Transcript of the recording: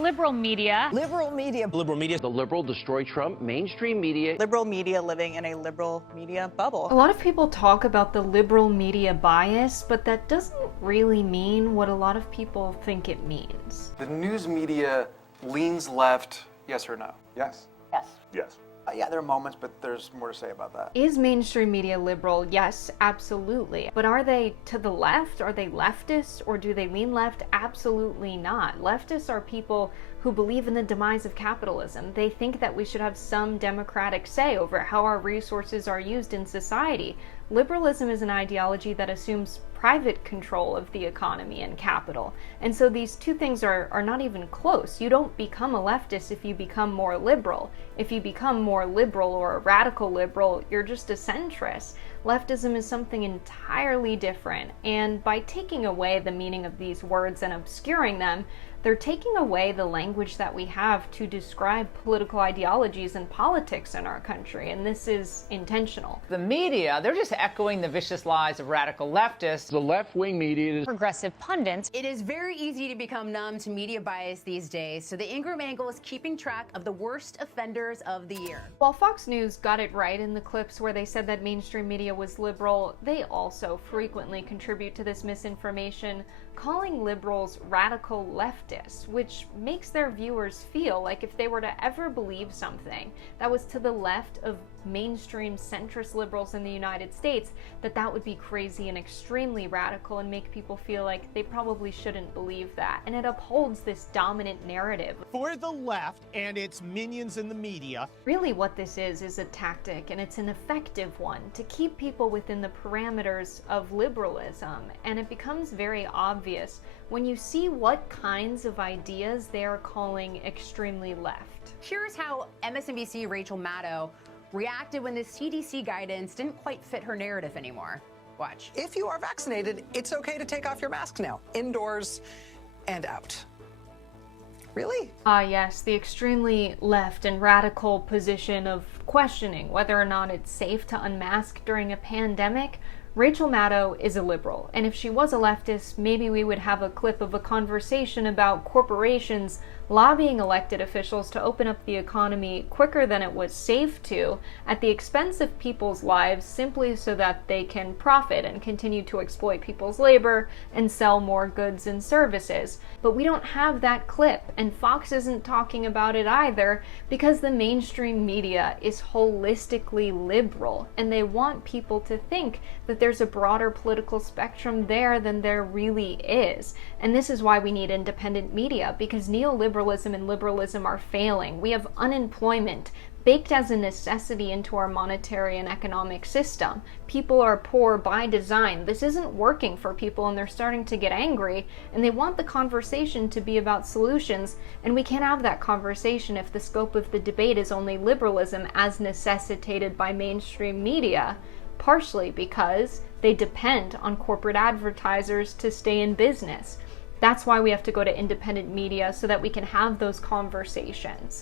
liberal media. Liberal media. Liberal media. The liberal destroy Trump. Mainstream media. Liberal media living in a liberal media bubble. A lot of people talk about the liberal media bias, but that doesn't really mean what a lot of people think it means. The news media leans left, yes or no? Yes. Yes. Yes. Yeah, there are moments, but there's more to say about that. Is mainstream media liberal? Yes, absolutely. But are they to the left? Are they leftists? Or do they lean left? Absolutely not. Leftists are people who believe in the demise of capitalism. They think that we should have some democratic say over how our resources are used in society. Liberalism is an ideology that assumes private control of the economy and capital. And so these two things are not even close. You don't become a leftist if you become more liberal. If you become more liberal or a radical liberal, you're just a centrist. Leftism is something entirely different. And by taking away the meaning of these words and obscuring them, they're taking away the language that we have to describe political ideologies and politics in our country, and this is intentional. The media, they're just echoing the vicious lies of radical leftists. The left-wing media is Progressive pundits. It is very easy to become numb to media bias these days, so the Ingram Angle is keeping track of the worst offenders of the year. While Fox News got it right in the clips where they said that mainstream media was liberal, they also frequently contribute to this misinformation, calling liberals radical leftists, which makes their viewers feel like if they were to ever believe something that was to the left of mainstream centrist liberals in the United States, that would be crazy and extremely radical and make people feel like they probably shouldn't believe that. And it upholds this dominant narrative. For the left and its minions in the media. Really what this is a tactic, and it's an effective one, to keep people within the parameters of liberalism. And it becomes very obvious when you see what kinds of ideas they are calling extremely left. Here's how MSNBC Rachel Maddow reacted when the CDC guidance didn't quite fit her narrative anymore. Watch. If you are vaccinated, it's okay to take off your mask now, indoors and out. Really? Yes, the extremely left and radical position of questioning whether or not it's safe to unmask during a pandemic. Rachel Maddow is a liberal, and if she was a leftist, maybe we would have a clip of a conversation about corporations lobbying elected officials to open up the economy quicker than it was safe to, at the expense of people's lives, simply so that they can profit and continue to exploit people's labor and sell more goods and services. But we don't have that clip, and Fox isn't talking about it either, because the mainstream media is holistically liberal, and they want people to think that there's a broader political spectrum there than there really is. And this is why we need independent media, because neoliberalism and liberalism are failing. We have unemployment baked as a necessity into our monetary and economic system. People are poor by design. This isn't working for people, and they're starting to get angry, and they want the conversation to be about solutions, and we can't have that conversation if the scope of the debate is only liberalism as necessitated by mainstream media, partially because they depend on corporate advertisers to stay in business. That's why we have to go to independent media, so that we can have those conversations.